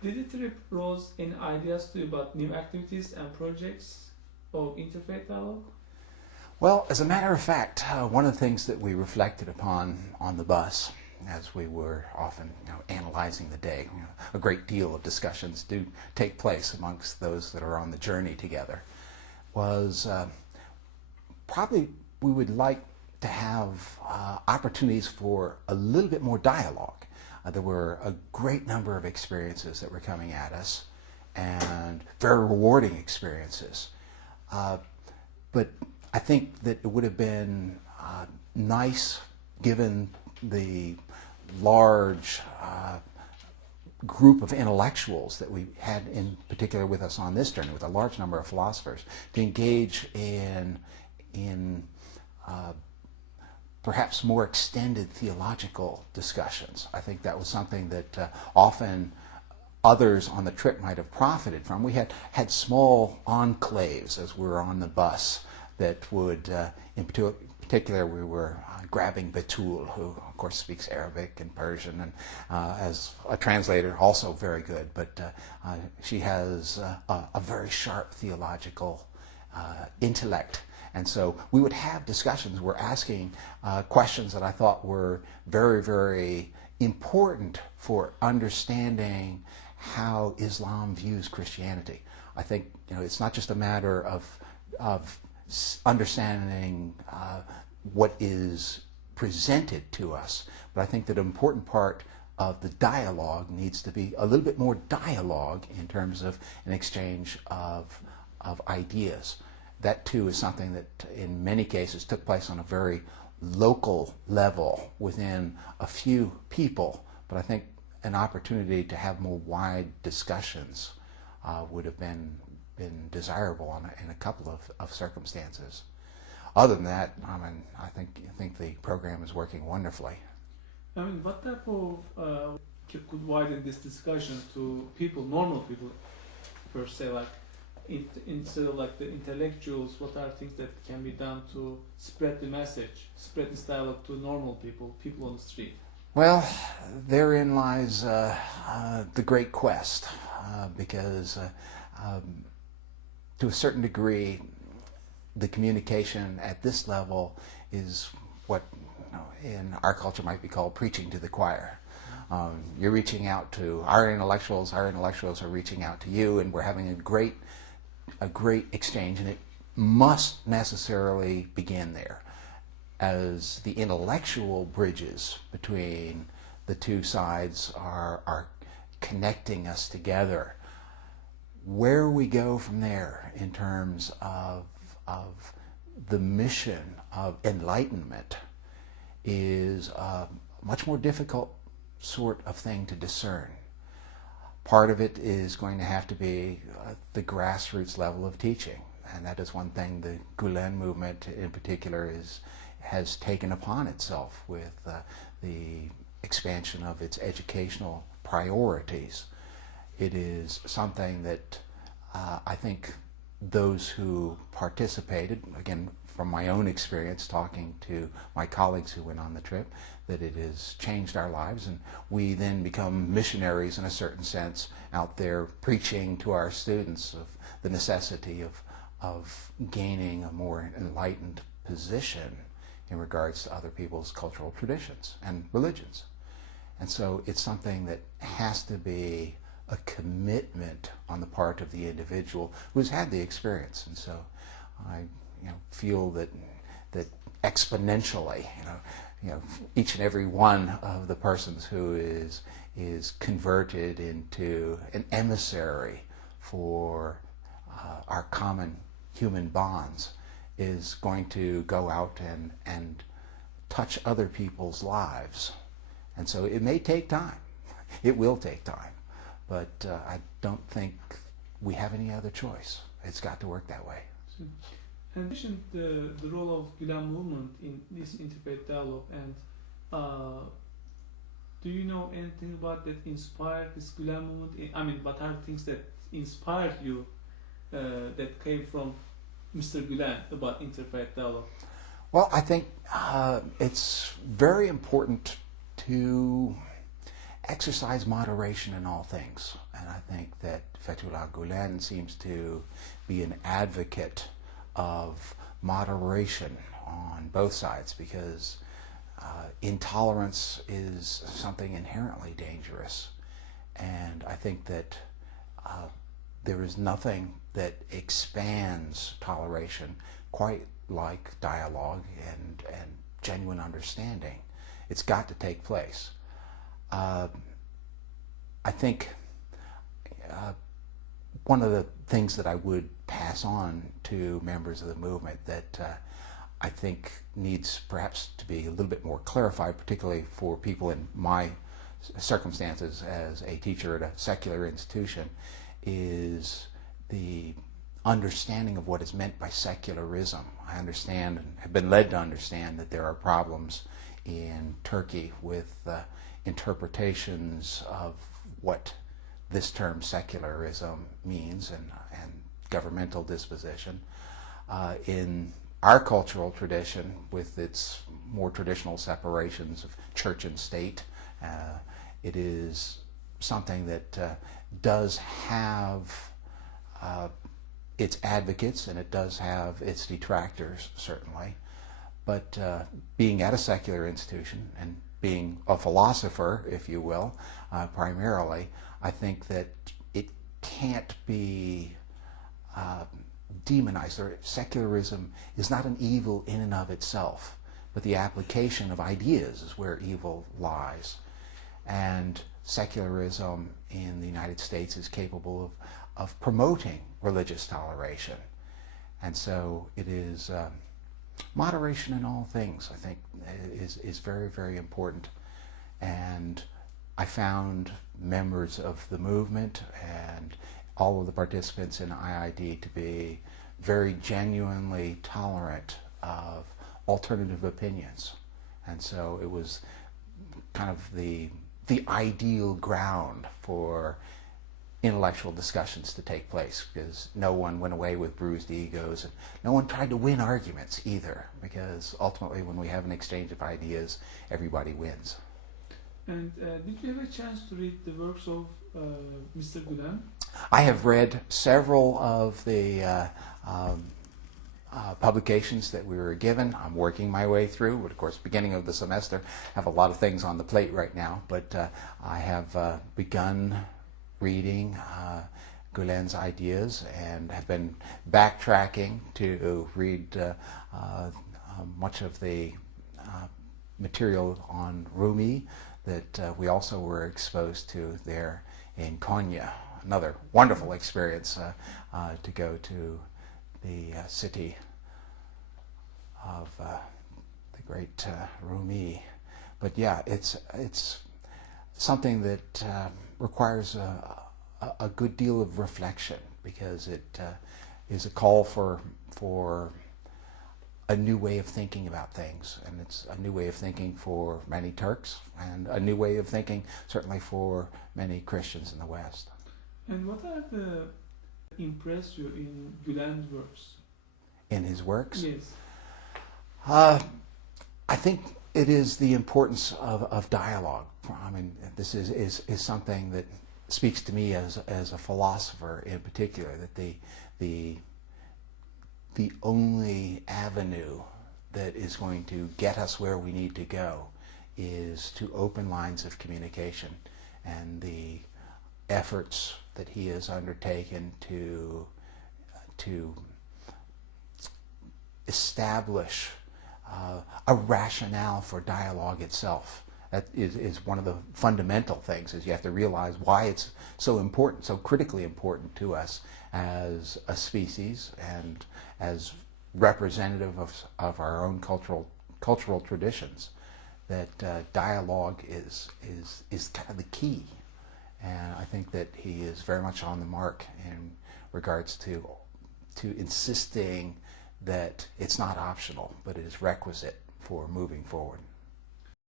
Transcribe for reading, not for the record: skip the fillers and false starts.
Did the trip raise any ideas to you about new activities and projects of interfaith dialogue? Well, as a matter of fact, one of the things that we reflected upon on the bus as we were often analyzing the day, a great deal of discussions do take place amongst those that are on the journey together, was probably we would like to have opportunities for a little bit more dialogue. There were a great number of experiences that were coming at us, and very rewarding experiences. But I think that it would have been nice, given the large group of intellectuals that we had in particular with us on this journey, with a large number of philosophers, to engage in perhaps more extended theological discussions. I think that was something that often others on the trip might have profited from. We had small enclaves as we were on the bus that would, in particular, we were grabbing Betul, who of course speaks Arabic and Persian, and as a translator also very good, but she has a very sharp theological intellect. And so we would have discussions. We're asking questions that I thought were very, very important for understanding how Islam views Christianity. I think it's not just a matter of understanding what is presented to us, but I think that an important part of the dialogue needs to be a little bit more dialogue in terms of an exchange of ideas. That too is something that in many cases took place on a very local level within a few people, but I think an opportunity to have more wide discussions would have been desirable in a couple of circumstances. Other than that, I think the program is working wonderfully. What type of could widen this discussion to people, normal people, per se, like instead of like the intellectuals? What are things that can be done to spread the message, spread this dialogue to normal people on the street? Well, therein lies the great quest, because to a certain degree, the communication at this level is what in our culture might be called preaching to the choir. You're reaching out to our intellectuals are reaching out to you, and we're having a great exchange, and it must necessarily begin there. As the intellectual bridges between the two sides are connecting us together, where we go from there in terms of the mission of enlightenment is a much more difficult sort of thing to discern. Part of it is going to have to be the grassroots level of teaching, and that is one thing the Gulen movement in particular has taken upon itself with the expansion of its educational priorities. It is something that I think those who participated, again from my own experience talking to my colleagues who went on the trip, that it has changed our lives, and we then become missionaries in a certain sense out there preaching to our students of the necessity of gaining a more enlightened position in regards to other people's cultural traditions and religions. And so it's something that has to be a commitment on the part of the individual who's had the experience. And so I feel that exponentially, each and every one of the persons who is converted into an emissary for our common human bonds is going to go out and touch other people's lives. And so it may take time. It will take time. But I don't think we have any other choice. It's got to work that way. You mentioned the role of Gulen movement in this interfaith dialogue, and do you know anything about that inspired this Gulen movement? What are things that inspired you that came from Mr. Gulen about interfaith dialogue? Well, I think it's very important to exercise moderation in all things. And I think that Fethullah Gulen seems to be an advocate of moderation on both sides, because intolerance is something inherently dangerous. And I think that there is nothing that expands toleration quite like dialogue and genuine understanding. It's got to take place. I think one of the things that I would pass on to members of the movement that I think needs perhaps to be a little bit more clarified, particularly for people in my circumstances as a teacher at a secular institution, is the understanding of what is meant by secularism. I understand and have been led to understand that there are problems in Turkey with interpretations of what this term secularism means and governmental disposition. In our cultural tradition, with its more traditional separations of church and state, it is something that does have its advocates and it does have its detractors, certainly. But being at a secular institution and being a philosopher, if you will, primarily, I think that it can't be demonized. Secularism is not an evil in and of itself, but the application of ideas is where evil lies. And secularism in the United States is capable of promoting religious toleration. And so it is moderation in all things, I think, is very, very important. And I found members of the movement and all of the participants in IID to be very genuinely tolerant of alternative opinions. And so it was kind of the ideal ground for intellectual discussions to take place, because no one went away with bruised egos and no one tried to win arguments either, because ultimately when we have an exchange of ideas, everybody wins. And did you have a chance to read the works of Mr. Gulen? I have read several of the publications that we were given. I'm working my way through, but of course, beginning of the semester, have a lot of things on the plate right now, but I have begun reading Gulen's ideas and have been backtracking to read much of the material on Rumi that we also were exposed to there in Konya. Another wonderful experience to go to the city of the great Rumi. But yeah, it's something that requires a good deal of reflection, because it is a call for a new way of thinking about things, and it's a new way of thinking for many Turks and a new way of thinking certainly for many Christians in the West. And what are the impress you in Gulen's works? In his works? Yes. I think it is the importance of dialogue. I mean, this is something that speaks to me as a philosopher in particular, that the only avenue that is going to get us where we need to go is to open lines of communication, and the efforts that he has undertaken to establish a rationale for dialogue itself. That is one of the fundamental things, is you have to realize why it's so important, so critically important to us as a species and as representative of our own cultural traditions, that dialogue is kind of the key. And I think that he is very much on the mark in regards to insisting that it's not optional, but it is requisite for moving forward.